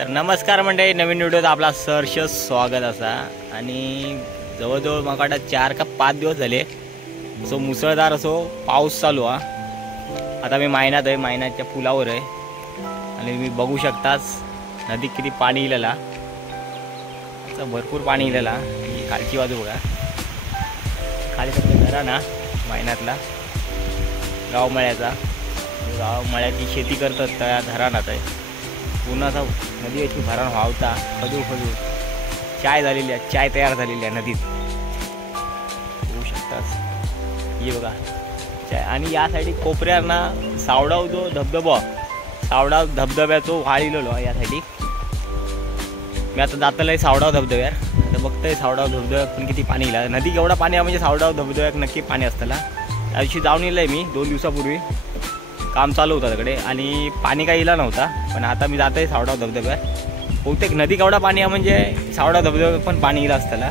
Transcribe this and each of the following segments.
तर नमस्कार मंडळी, नवीन व्हिडिओत आपला सहर्ष स्वागत असा। आणि जवळजवळ मला वाटतं 4 का 5 दिवस झाले सो मुसळधार असो पाऊस चालू हा। आता मी मायनात आहे, मायनाच्या पुलावर आहे आणि मी बघू शकताच नदीत किती पाणी इलेला, भरपूर पाणी इलेला। ही खालची बाजू बघा, खाली फक्त घरा ना मायनातला गाव मळ्याचा, गाव मळ्याची शेती करतात त्या धराणात आहे। पूर्ण असा नदी अशी भरण व्हावता, खजू चाय झालेली आहे, चाय तयार झालेली आहे नदीत, बघू शकताच हे बघा चाय। आणि या साईड कोपऱ्यावर ना सावडाव जो धबधबा, सावडाव धबधब्याचो व्हाळ इलेलो या साईड। मी आता जातलंय सावडाव धबधब्यावर, आता बघतोय सावडाव धबधब्यात पण किती पाणी इला। नदी एवढा पाणी आहे म्हणजे सावडाव धबधब्यात नक्की पाणी असताना। त्या दिवशी जाऊन इलंय मी 2 दिवसापूर्वी, काम चालू होतं तिकडे आणि पाणी काही इला नव्हता। पण आता मी जातोय सावडाव धबधब्यात, बहुतेक नदी केवढा पाणी आहे म्हणजे सावडाव धबधब्यात पण पाणी इला असताना।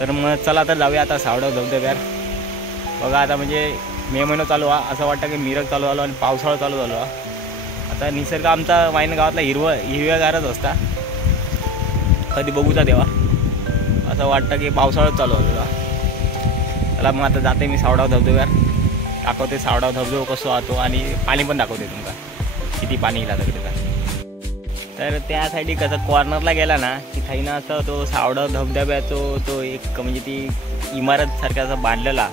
तर मग चला तर जाऊया आता सावडाव धबधब्यावर। बघा आता म्हणजे मे महिना चालू हा, असं वाटतं की मिरग चालू झालो आणि पावसाळा चालू झालो हा। आता निसर्ग आमचा मायन गावातला हिरव्यागारच असता, कधी बघूचा तेव्हा असं वाटतं की पावसाळा चालू झालो। चला मग आता जाते मी सावडाव धबधब्यावर, दाखवते सावडाव धबधबा कसं वाहतो आणि पाणी पण दाखवते तुमका किती पाणी इला तिकडे। तर त्या साईडी कसं कॉर्नरला गेला ना की थाईना असं तो सावडाव धबधब्याचो तो एक म्हणजे ती इमारत सारखा असं बांधलेला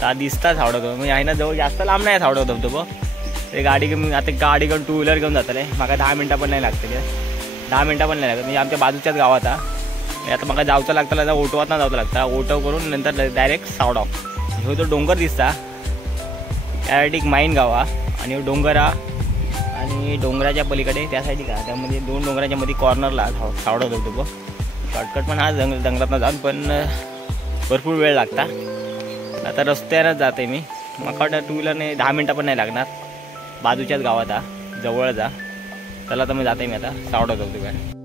तर दिसता सावडाव धबधबा, म्हणजे आहे ना जवळ जास्त लांब नाही सावडाव धबधबा। ते गाडी घेऊन आता गाडी घेऊन 2 व्हीलर घेऊन जातले, मला 10 मिनटं पण नाही लागतले, 10 मिनटं पण नाही लागत। म्हणजे आमच्या बाजूच्याच गावात हा, आता मला जाऊचं लागतं, ओटोवात ना जावं लागतं, ओटो करून नंतर डायरेक्ट सावडाव। हो तो डोंगर दिसता एक माईन गाव हा आणि डोंगर हा, आणि डोंगराच्या पलीकडे त्या साईड का त्यामध्ये 2 डोंगराच्या मध्ये कॉर्नरला सावडाव धबधबा। शॉर्टकट पण हा जंगलातनं जाऊन पण भरपूर वेळ लागता। आता रस्त्यानंच जाते मी, मग वाटतं 2 व्हीलरने 10 मिनटं पण नाही लागणार, बाजूच्याच गावात हा, जवळ जा। चला तर मी जाते मी आता सावडाव धबधब्यावर।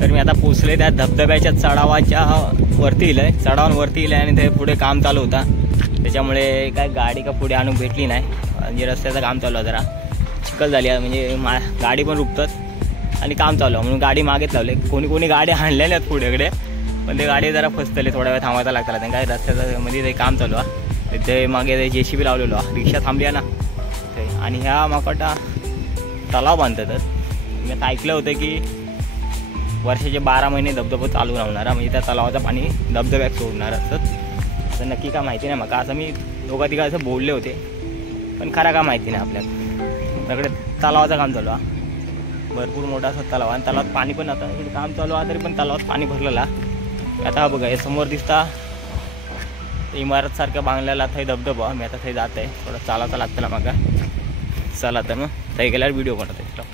तर मी आता पोचले त्या धबधब्याच्या चढावाच्या वरती इलंय, चढावांवरती इलंय आणि ते पुढे काम चालू होता, त्याच्यामुळे काय गाडी का पुढे आणून भेटली नाही। म्हणजे रस्त्याचं काम चालू आहे, जरा चिखल झाली आहे, म्हणजे गाडी पण रुपतात आणि काम चालू आहे म्हणून गाडी मागेच लावले। कोणी गाडी आणलेल्या आहेत पुढेकडे, पण ते गाडी जरा फसतले, थोड्या वेळ थांबायला लागतात त्यांना, काय रस्त्याचं मध्ये ते काम चालू आहे। ते मागे JCB लावलेलो, रिक्षा थांबली आहे ना ते, आणि ह्या माकोटा तलाव बांधतात। मी आता ऐकलं होतं की वर्षाचे 12 महिने धबधबा चालू राहणार, म्हणजे त्या तलावाचं पाणी धबधब्यात सोडणार असतं। असं नक्की का माहिती नाही मला, असं मी 2-3 असं बोलले होते, पण खरा का माहिती नाही आपल्याला। सगळे तलावाचं काम चालू आहे, भरपूर मोठा असं तलाव, आणि तलावात पाणी पण आता इकडे काम चालू आहे तरी पण तलावात पाणी भरलेला। आता बघा हे समोर दिसता इमारत सारखं बांधलेला थंय धबधबा। मी आता थंय जात आहे, थोडं चालायचं लागतं ना मागा। चला तर मग थंय गेल्यावर व्हिडिओ बनवतो।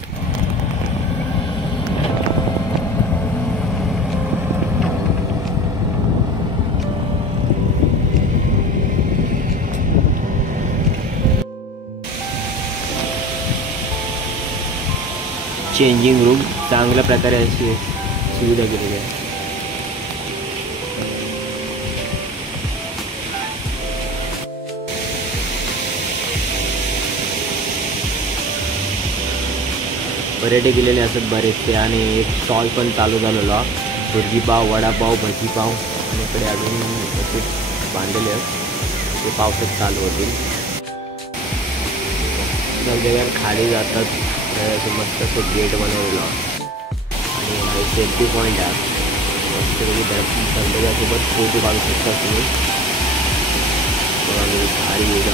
चेंजिंग रूम चांगल्या प्रकारे अशी सुविधा केलेली आहे। पर्यटक गेलेले असत बरेचसे, आणि एक स्टॉल पण चालू झालेला, भुर्जीपाव, वडापाव, भजीपाव, आणि इकडे अजून असे बांधलेले आहेत, ते पावसात चालू होतील। धबधब्यावर खाली जातात मस्त असं गेट बनवलेलं आणि हा सेल्फी पॉईंट आहे, मस्त धबधब्यासोबत फोटो काढू शकता तुम्ही। भारी वेगळा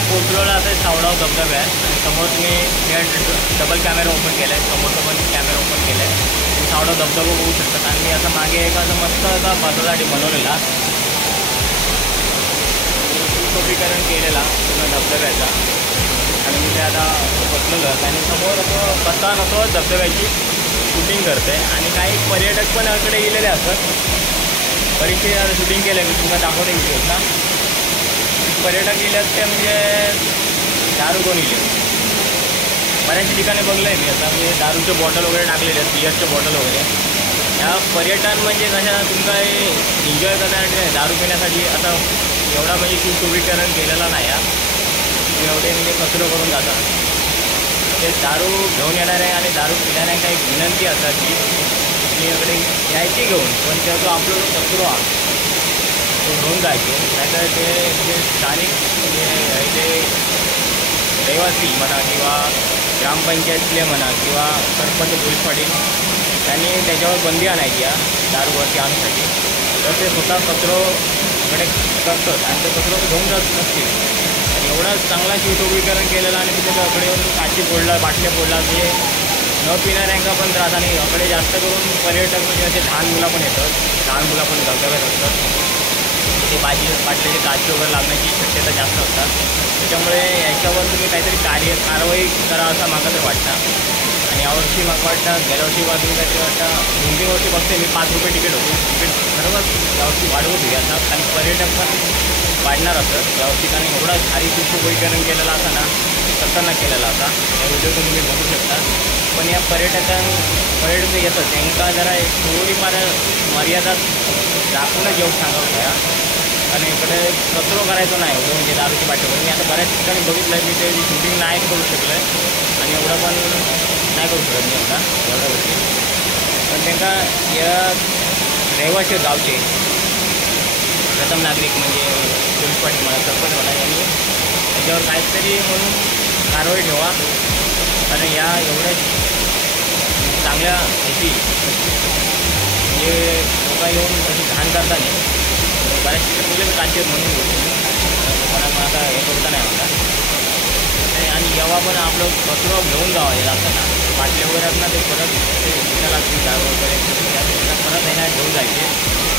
आता पोचलोला असं सावडाव धबधबा आहे आणि समोर तुम्ही डबल कॅमेरा ओपन केला आहे, समोरचा पण कॅमेरा ओपन केला आहे. तुम्ही सावडाव धबधबा बघू शकता. आणि मी असं मागे एक असं मस्त असा बसासाठी बनवलेला सुशोभीकरण केलेला पूर्ण धबधब्याचा. आणि मी ते आता बसलेलो आहे आणि समोर असं बसता नसतो धबधब्याची शूटिंग करते. आणि काही पर्यटक पण इकडे गेलेले असतात. बरीचशी शूटिंग केलं मी तुम्हाला दाखवते व्हिडिओज ना. पर्यटक गेले ते म्हणजे दारू कोण गेले बऱ्याच ठिकाणी बघलं आहे मी. आता म्हणजे दारूचे बॉटल वगैरे टाकलेले आहेत, बियरचे बॉटल वगैरे. ह्या पर्यटन म्हणजे कशा तुमचा एन्जॉय करण्यासाठी दारू पिण्यासाठी असं एवढा म्हणजे सुशोभीकरण केलेला नाही आहे. एवढे म्हणजे कचरो करून जातात. ते दारू घेऊन येणार आहे आणि दारू पिणाऱ्या काही विनंती असतात की इकडे यायची घेऊन, पण तेव्हा जो आपला जो कचरो आहे तो घेऊन जायचे. नाहीतर ते जे स्थानिक म्हणजे जे रहिवासी म्हणा किंवा ग्रामपंचायतले म्हणा किंवा सरपंच पोलीस पाटील त्यांनी त्याच्यावर बंदी आणायची आहे दारूवरती आणण्यासाठी. तर ते स्वतः कचरोकडे करतात आणि ते कचरो घेऊन जात नसतील. आणि एवढा चांगला सुशोभीकरण केलेलं आणि तिथे कडे येऊन काची फोडला, बाटल्या फोडला, म्हणजे न पिणाऱ्यांका पण त्रास. आणि इकडे जास्त करून पर्यटक म्हणजे असे लहान मुलं पण येतात, लहान मुलं पण धबधब्यात असतात. ते बाटल्याचे काची वगैरे लागण्याची शक्यता जास्त असतात. त्याच्यामुळे याच्यावर तुम्ही काहीतरी कारवाई करा असं मला तर वाटतं. आणि यावर्षी मला वाटतं गेल्या वर्षी बाजून काहीतरी वाटतं 2-3 वर्षी बघते मी 5 रुपये तिकीट होते. तिकीट खरंच यावर्षी वाढवत होती आता. आणि पर्यटक पण वाढणार असतात यावर्षी. कारण एवढा भारी सुशोभीकरण केलेला असा ना, खतरनाक केलेला असा. या व्हिडिओतून तुम्ही बघू शकता. पण या पर्यटक येतात त्यांना जरा थोडीफार मर्यादा दाखवूनच येऊ सांगावं या. आणि इकडे कचरो करायचो नाही एवढं म्हणजे दारूची बाटली. मी आता बऱ्याच ठिकाणी बघितलं आहे मी ते शूटिंग नाही करू शकलो आहे आणि एवढं पण नाही करू शकत मी आता एवढ्या गोष्टी. पण त्यांना या रहिवासी गावचे प्रथम नागरिक म्हणजे पोलीस पाटील म्हणा, सरपंच म्हणा, यांनी त्याच्यावर काहीतरी म्हणून कारवाई ठेवा. कारण या एवढ्या चांगल्या ह्याची म्हणजे लोक येऊन तशी घाण करताना बऱ्याच ठिकाणी काचेत म्हणून मला आता हे करता नाही होता. आणि जेव्हा पण आपलं कचरो घेऊन जावं हे असतं ना, बाटले वगैरे असणार ते परत ते घेण्याला लागतील दारू वगैरे परत येणार घेऊन जायचे.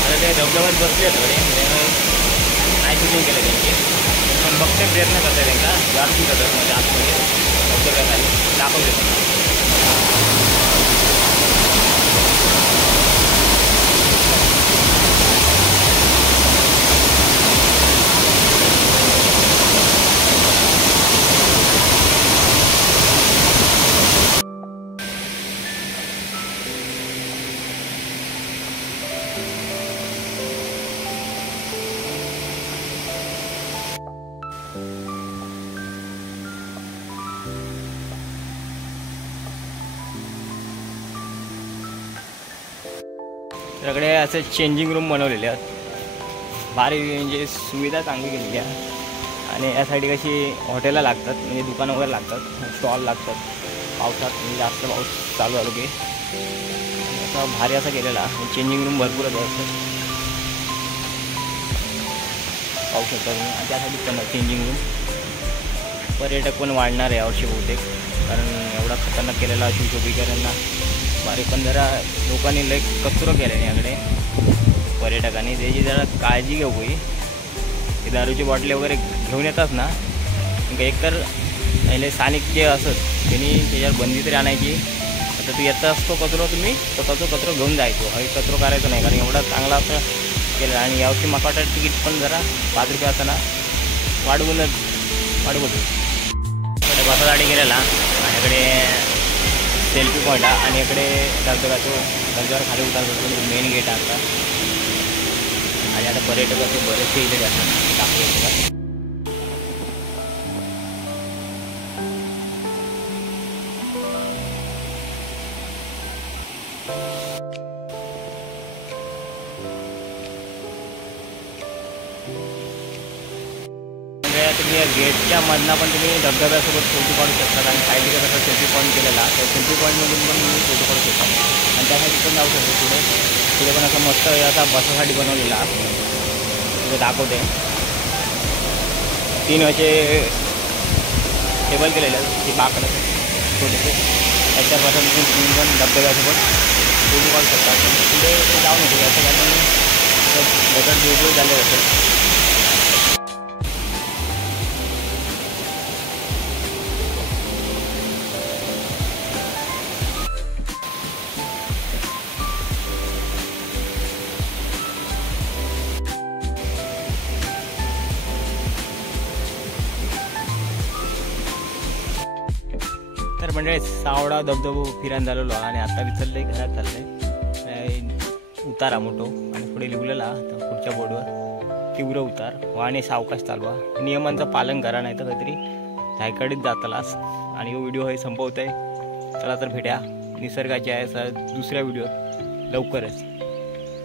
आता ते धबधब्यात बसले थोडे नाही शूटिंग केलं त्यांची. पण बघते प्रयत्न करते त्यांना जास्ती करतात म्हणजे आतमध्ये धबधब्याखाली दाखवते त्यांना. सगळे असे चेंजिंग रूम बनवलेले आहेत. भारी म्हणजे सुविधा चांगली केलेली आहे. आणि या साईड कशी हॉटेलला लागतात म्हणजे दुकानं वगैरे लागतात, स्टॉल लागतात पावसात. म्हणजे जास्त पाऊस चालू झालो की असं भारी असं केलेला. चेंजिंग रूम भरपूरच असतात पाहू शकता तुम्ही. आणि त्यासाठी पण चेंजिंग रूम. पर्यटक पण वाढणार आहे यावर्षी बहुतेक, कारण एवढा खतरनाक केलेला सुशोभीकरण ना भारी. पण जरा लोकांनी लई कचरो केला याकडे पर्यटकांनी. त्याची जरा काळजी घेऊ होई. ते दारूची बाटली वगैरे घेऊन येतात ना, एकतर पहिले स्थानिक जे असत त्यांनी त्याच्यावर बंदी तरी आणायची. आता तू येत असतो कचरो तुम्ही स्वतःचा कचरो घेऊन जायचो, हे कचरो करायचो नाही. कारण एवढा चांगला असं केलं. आणि यावर्षी मला वाटतं तिकीट पण जरा 5 रुपये असताना वाढवत इकडे बसासाठी गेलेला. माझ्याकडे सेल्फी पॉईंट आहे आणि इकडे धबधब्यावर खाली उतरतो मेन गेट आता. आणि आता पर्यटक असे बरेचसे इथे जातात दाखवतात. तुम्ही गेटच्या मधनं पण तुम्ही धबधब्यासोबत फोटो काढू शकता. आणि साईडला कसं सेल्फी पॉईंट केलेला तर सेल्फी पॉईंटमधून पण तुम्ही फोटो काढू शकता. आणि त्यासाठी पण जाऊ शकतो पुढे पण असं मस्त असा बसासाठी बनवलेला तिथे दाखवते. 3 असे टेबल केलेलं आहे ते बाकडं छोटेसे, त्याच्यापासून तुम्ही पण धबधब्यासोबत दोन्ही कॉल शकता. पुढे जाऊ नको याचं कारण बदल वेगवेगळे झाले असेल. तर म्हणजे सावडा धबधबो फिरायला झालेलो आणि आता मी चाललंय घरात चाललंय. उतारा मोठो आणि पुढे लिहिलेला तर पुढच्या बोर्डवर तीव्र उतार वाहने सावकाश चालवा, नियमांचं पालन करा नाही तर काहीतरी धायकडीत जातालास. आणि हा व्हिडिओ हे संपवत आहे. चला तर भेट्या निसर्गाच्या दुसऱ्या व्हिडिओ लवकरच.